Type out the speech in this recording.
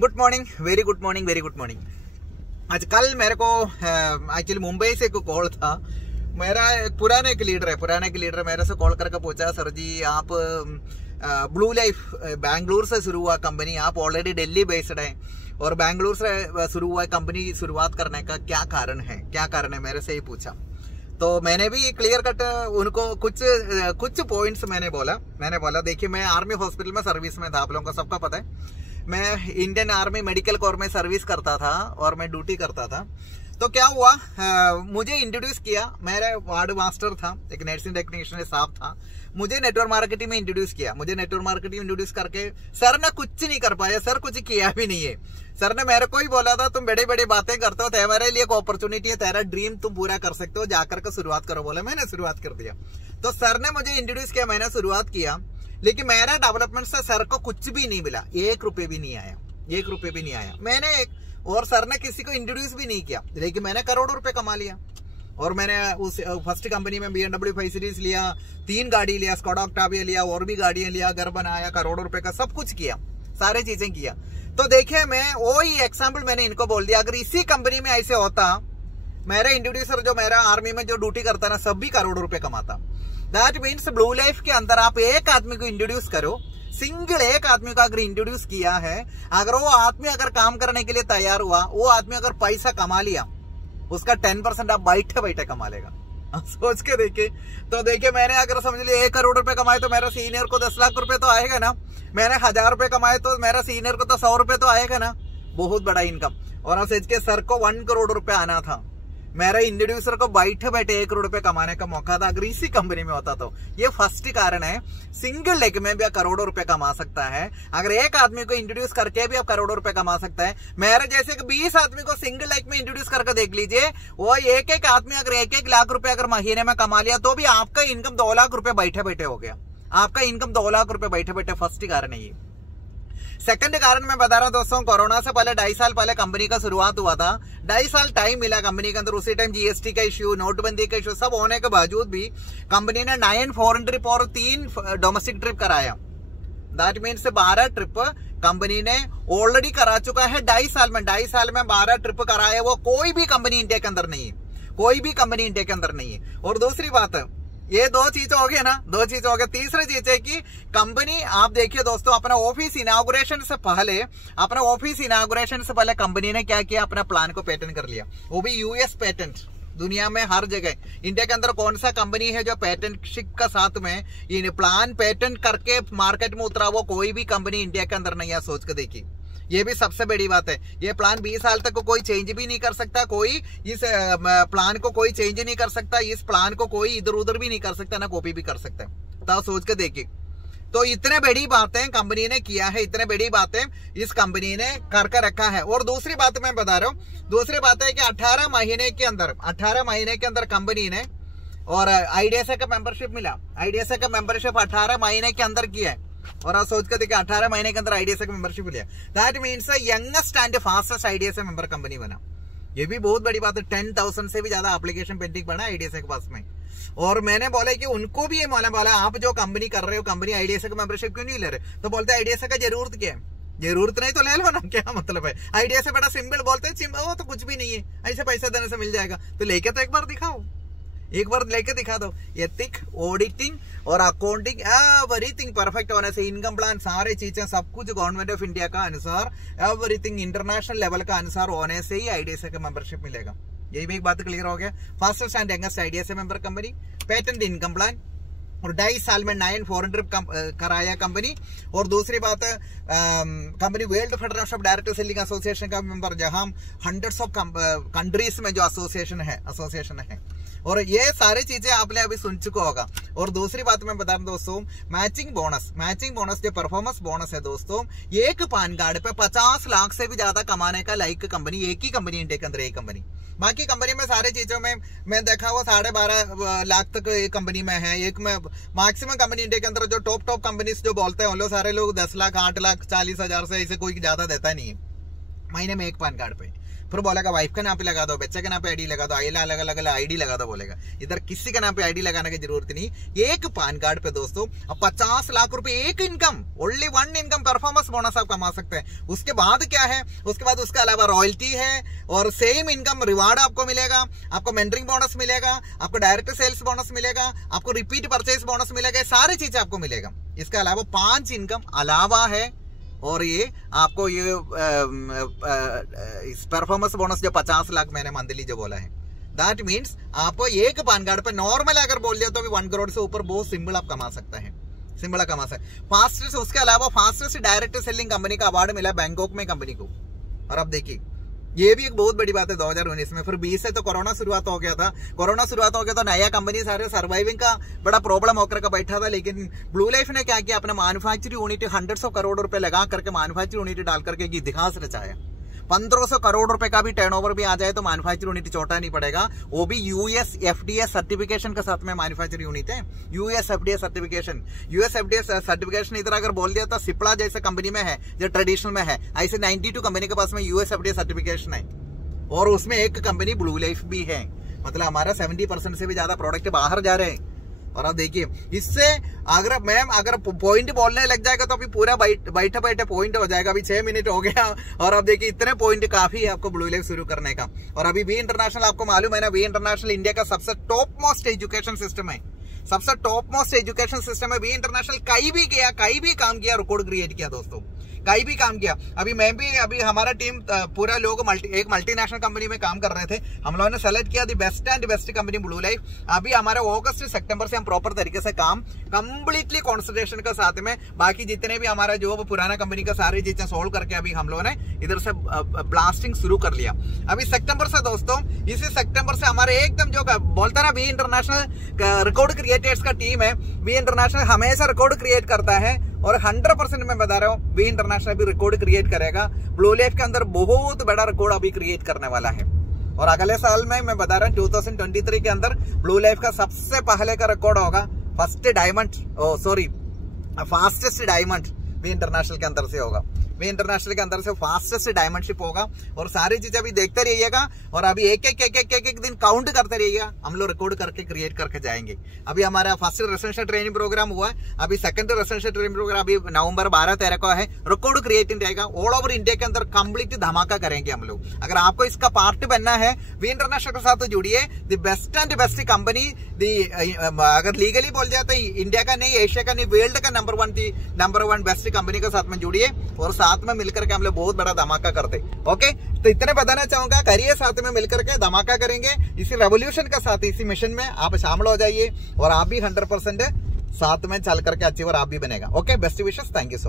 Good morning, very good morning, very good morning. आज कल मेरे को एक्चुअली मुंबई से को कॉल था। मेरा एक पुराने एक लीडर मेरे से कॉल करके पूछा, सर जी आप ब्लू लाइफ बैंगलोर से शुरू हुआ कंपनी, आप ऑलरेडी दिल्ली बेस्ड है और बैंगलोर से शुरू हुआ कंपनी की शुरुआत करने का क्या कारण है मेरे से ही पूछा। तो मैंने भी क्लियर कट उनको कुछ पॉइंट्स मैंने बोला देखिए, मैं आर्मी हॉस्पिटल में सर्विस में था, आप लोगों को सबका पता है। मैं इंडियन आर्मी मेडिकल कोर में सर्विस करता था और मैं ड्यूटी करता था। तो क्या हुआ, मुझे इंट्रोड्यूस किया, मेरा वार्ड मास्टर था, एक नर्सिंग टेक्नीशियन साहब था, मुझे नेटवर्क मार्केटिंग में इंट्रोड्यूस किया। मुझे नेटवर्क मार्केटिंग इंट्रोड्यूस करके सर ने कुछ नहीं कर पाया, सर कुछ किया भी नहीं है। सर ने मेरे को ही बोला था, तुम बड़ी बड़ी बातें करते हो, तुम्हारे लिए एक अपॉर्चुनिटी है, तेरा ड्रीम तुम पूरा कर सकते हो, जाकर के शुरुआत करो। बोला, मैंने शुरुआत कर दिया। तो सर ने मुझे इंट्रोड्यूस किया, मैंने शुरुआत किया, लेकिन मेरा डेवलपमेंट से सर को कुछ भी नहीं मिला, 1 रुपये भी नहीं आया, मैंने और सर ने किसी को इंट्रोड्यूस भी नहीं किया, लेकिन मैंने करोड़ों रुपए कमा लिया। और मैंने उस फर्स्ट कंपनी में BMW 5 सीरीज लिया, 3 गाड़ी लिया, स्कोडा ऑक्टाविया लिया, और भी गाड़ियां लिया, घर बनाया, करोड़ों रुपए का सब कुछ किया, सारी चीजें किया। तो देखिए, मैं वही एग्जाम्पल मैंने इनको बोल दिया, अगर इसी कंपनी में ऐसे होता, मेरा इंट्रोड्यूसर जो मेरा आर्मी में जो ड्यूटी करता ना, सब भी करोड़ों रुपए कमाता। दैट मीन्स ब्लू लाइफ के अंदर आप एक आदमी को इंट्रोड्यूस करो, सिंगल एक आदमी को अगर इंट्रोड्यूस किया है, अगर वो आदमी अगर काम करने के लिए तैयार हुआ, वो आदमी अगर पैसा कमा लिया, उसका 10% आप बैठे बैठे कमा लेगा। सोच के देखिए। तो देखिए, मैंने अगर समझ लिया 1 करोड़ रुपए कमाए तो मेरा सीनियर को 10 लाख रुपए तो आएगा ना, मैंने 1000 रुपए कमाए तो मेरा सीनियर को तो 100 रुपए तो आएगा ना, बहुत बड़ा इनकम। और सोच के सर को 1 करोड़ रुपए आना था, मेरा इंट्रोड्यूसर को बैठे बैठे 1 करोड़ रुपए कमाने का मौका था, अगर इसी कंपनी में होता तो। ये फर्स्ट कारण है, सिंगल लेग में भी करोड़ों रुपए कमा सकता है, अगर एक आदमी को इंट्रोड्यूस करके भी आप करोड़ों रुपए कमा सकता है। मेरे जैसे 20 आदमी को सिंगल लेग में इंट्रोड्यूस करके देख लीजिए, वो एक आदमी अगर 1 लाख रुपए अगर महीने में कमा लिया, तो भी आपका इनकम 2 लाख रुपए बैठे बैठे हो गया, आपका इनकम 2 लाख रुपए बैठे बैठे। फर्स्ट कारण है ये। सेकंड कारण मैं बता रहा हूं दोस्तों, कोरोना से पहले 2.5 साल पहले कंपनी का शुरुआत हुआ था, 2.5 साल टाइम मिला कंपनी के अंदर। उसी टाइम GST का इश्यू, नोटबंदी का इश्यू सब होने के बावजूद भी कंपनी ने 9 फॉरेन ट्रिप और 3 डोमेस्टिक ट्रिप कराया। दैट मीन्स 12 ट्रिप कंपनी ने ऑलरेडी करा चुका है 2.5 साल में। 2.5 साल में 12 ट्रिप कराया, वो कोई भी कंपनी इंडिया के अंदर नहीं है, और दूसरी बात, ये 2 चीज हो गया ना, 2 चीज हो गया। तीसरी चीज है कि कंपनी, आप देखिए दोस्तों, अपना ऑफिस इनागुरेशन से पहले कंपनी ने क्या किया, अपना प्लान को पेटेंट कर लिया, वो भी US पेटेंट। दुनिया में हर जगह, इंडिया के अंदर कौन सा कंपनी है जो पेटेंटशिप का साथ में ये प्लान पेटेंट करके मार्केट में उतरा, वो कोई भी कंपनी इंडिया के अंदर नहीं है। सोच के देखिए, ये भी सबसे बड़ी बात है। ये प्लान 20 साल तक को कोई चेंज भी नहीं कर सकता, कोई इस प्लान को कोई चेंज नहीं कर सकता, इस प्लान को कोई इधर उधर भी नहीं कर सकता, ना कॉपी भी कर सकता है। तो सोच के देखिए, तो इतने बड़ी बातें कंपनी ने किया है, इतने बड़ी बातें इस कंपनी ने करके रखा है। और दूसरी बात मैं बता रहा हूँ, दूसरी बात है कि 18 महीने के अंदर कंपनी ने, और IDSA का मेंबरशिप मिला, IDSA का मेंबरशिप 18 महीने के अंदर किया है। और आप सोच कर देखिए, 18 महीने के अंदर IDSA का मेंबरशिप लिया, that means youngest and fastest IDSA member company बना। ये भी बहुत बड़ी बात है। 10,000 से भी ज्यादा एप्लीकेशन पेंडिंग पड़ा IDSA के पास में। और मैंने बोला कि उनको भी ये बोला, आप जो कंपनी कर रहे हो, कंपनी IDSA का मेंबरशिप क्यों नहीं ले रहे? तो बोलते हैं IDSA का जरूरत क्या है, जरूरत नहीं तो ले लो ना, क्या मतलब है? IDSA बड़ा सिंपल बोलते हैं, वो तो कुछ भी नहीं है, ऐसे पैसा देने से मिल जाएगा। तो लेके तो एक बार दिखाओ, एक बार लेके दिखा दो। एथिक, ऑडिटिंग और अकाउंटिंग एवरीथिंग परफेक्ट होने से, इनकम प्लान सारी चीजें सब कुछ गवर्नमेंट ऑफ इंडिया का अनुसार, एवरीथिंग इंटरनेशनल लेवल का अनुसार होने से ही IDSA का मेंबरशिप मिलेगा। यही भी एक बात क्लियर हो गया। Fastest and youngest IDSA member company, patent income plan, और 2.5 साल में 9 फॉरेन ट्रिप कराया कंपनी। और दूसरी बात, company world federation of director selling association का मेंबर, जहां हंड्रेड्स ऑफ कंट्रीज में जो एसोसिएशन है। और ये सारी चीजें आपने अभी सुन चुका होगा। और दूसरी बात मैं बता रहा हूं दोस्तों, मैचिंग बोनस जो परफॉर्मेंस बोनस है दोस्तों, एक पान कार्ड पे 50 लाख से भी ज्यादा कमाने का लाइक कंपनी, एक ही कंपनी इंडिया के अंदर, एक कंपनी। बाकी कंपनी में सारी चीजों में मैं देखा वो 12.5 लाख तक एक कंपनी में है। एक में मैक्सिमम कंपनी इंडिया के अंदर जो टॉप कंपनीज जो बोलते हैं, उन लोग सारे लोग 10 लाख, 8 लाख, 40 हजार से ऐसे कोई ज्यादा देता नहीं है महीने में एक पान कार्ड पे। फिर बोलेगा वाइफ का नाम पे लगा दो, बच्चे के नाम पे आईडी लगा दो, अलग अलग आईडी लगा दो बोलेगा। इधर किसी का नाम पे आईडी लगाने की जरूरत नहीं, एक पैन कार्ड पे दोस्तों अब 50 लाख रुपए एक income, only one income performance bonus आप कमा सकते हैं। उसके बाद क्या है, उसके बाद उसके अलावा रॉयल्टी है और सेम इनकम रिवार्ड आपको मिलेगा, आपको मेंटरिंग बोनस मिलेगा, आपको डायरेक्ट सेल्स बोनस मिलेगा, आपको रिपीट परचेज बोनस मिलेगा, सारी चीजें आपको मिलेगा। इसके अलावा 5 इनकम अलावा है और ये आपको ये परफॉर्मेंस बोनस जो 50 लाख मैंने मंथली जो बोला है, दैट मीन्स आप एक पैन कार्ड पे नॉर्मल अगर बोल दिया तो भी 1 करोड़ से ऊपर बहुत सिंपल आप कमा सकता है, सिंपल कमा सकते हैं। फास्टेस्ट, उसके अलावा फास्टेस्ट डायरेक्ट सेलिंग कंपनी का अवार्ड मिला बैंकॉक में कंपनी को। और अब देखिए ये भी एक बहुत बड़ी बात है 2019 में। फिर 20 से तो कोरोना शुरुआत हो गया था, कोरोना शुरुआत हो गया तो नया कंपनी सारे सर्वाइविंग का बड़ा प्रॉब्लम होकर का बैठा था। लेकिन ब्लू लाइफ ने क्या किया, अपने मैन्युफैक्चरिंग यूनिट 100 करोड़ रुपए लगा करके मैन्युफैक्चरिंग यूनिट डाल करके एक इतिहास रचाया। 1500 करोड़ रुपए का भी टर्नओवर भी आ जाए तो मैन्युफैक्चरिंग यूनिट छोटा नहीं पड़ेगा, वो भी यूएस एफडीए सर्टिफिकेशन के साथ में मैन्युफैक्चरिंग यूनिट है। US FDA certification, US FDA certification इधर अगर बोल दिया तो सिप्ला जैसे कंपनी में है जो ट्रेडिशनल में है, ऐसे 92 कंपनी के पास में यूएस एफडीए सर्टिफिकेशन है और उसमें एक कंपनी ब्लू लाइफ भी है। मतलब हमारा 70% से भी ज्यादा प्रोडक्ट बाहर जा रहे हैं। और अब देखिए इससे अगर मैम अगर पॉइंट बोलने लग जाएगा तो अभी पूरा बैठे बैठे पॉइंट हो जाएगा। अभी 6 मिनट हो गया और अब देखिए इतने पॉइंट काफी है आपको ब्लू लाइफ शुरू करने का। और अभी वी इंटरनेशनल आपको मालूम है ना, वी इंटरनेशनल इंडिया का सबसे टॉप मोस्ट एजुकेशन सिस्टम है, सबसे टॉप मोस्ट एजुकेशन सिस्टम है। वी इंटरनेशनल कहीं भी गया, कहीं भी काम किया, रिकॉर्ड क्रिएट किया दोस्तों, कहीं भी काम किया। अभी हमारा टीम पूरा लोग एक मल्टीनेशनल कंपनी में काम कर रहे थे, हम लोगों ने सेलेक्ट किया the best and best company blue life. अभी हमारे अगस्त से सितंबर से हम प्रॉपर तरीके से काम कंप्लीटली कॉन्सेंट्रेशन के साथ में बाकी जितने भी हमारा जो पुराना कंपनी का सारी चीजें सोल्व करके अभी हम लोगों ने इधर से ब्लास्टिंग शुरू कर लिया। अभी सितंबर से दोस्तों, इसी सितंबर से हमारे एकदम जो बोलता ना वी इंटरनेशनल रिकॉर्ड क्रिएटर्स का टीम है, वी इंटरनेशनल हमेशा रिकॉर्ड क्रिएट करता है और 100% मैं बता रहा हूँ वी इंटरनेशनल भी रिकॉर्ड क्रिएट करेगा। ब्लू लाइफ के अंदर बहुत बड़ा रिकॉर्ड अभी क्रिएट करने वाला है और अगले साल में मैं बता रहा हूँ 2023 के अंदर ब्लू लाइफ का सबसे पहले का रिकॉर्ड होगा फास्टेस्ट डायमंड वी इंटरनेशनल के अंदर से होगा। वी इंटरनेशनल के अंदर से फास्टेस्ट डायमंडशिप होगा और सारी चीजें अभी देखते रहिएगा और अभी एक दिन काउंट करते रहिएगा, हम लोग रिकॉर्ड करके क्रिएट करके जाएंगे। अभी हमारा फर्स्ट रेसिडेंशियल ट्रेनिंग प्रोग्राम हुआ है, अभी सेकंड रेसिडेंशियल ट्रेनिंग प्रोग्राम अभी नवंबर 12-13 को है, रिकॉर्ड क्रिएटिंग रहेगा। ऑल ओवर इंडिया के अंदर कंप्लीट धमाका करेंगे हम लोग। अगर आपको इसका पार्ट बनना है वी इंटरनेशनल के साथ तो जुड़िए। The best and best company, अगर लीगली बोल जाए तो इंडिया का नहीं, एशिया का नहीं, वर्ल्ड का नंबर वन बेस्ट कंपनी के साथ में जुड़िए और साथ में मिलकर के हम लोग बहुत बड़ा धमाका करते। ओके, तो इतने बताना चाहूंगा, करिए साथ में मिलकर के धमाका करेंगे। इसी रेवोल्यूशन का साथ, इसी मिशन में आप शामिल हो जाइए और आप भी 100% साथ में चल करके अचीवर आप भी बनेगा। Okay, best wishes, thank you so much.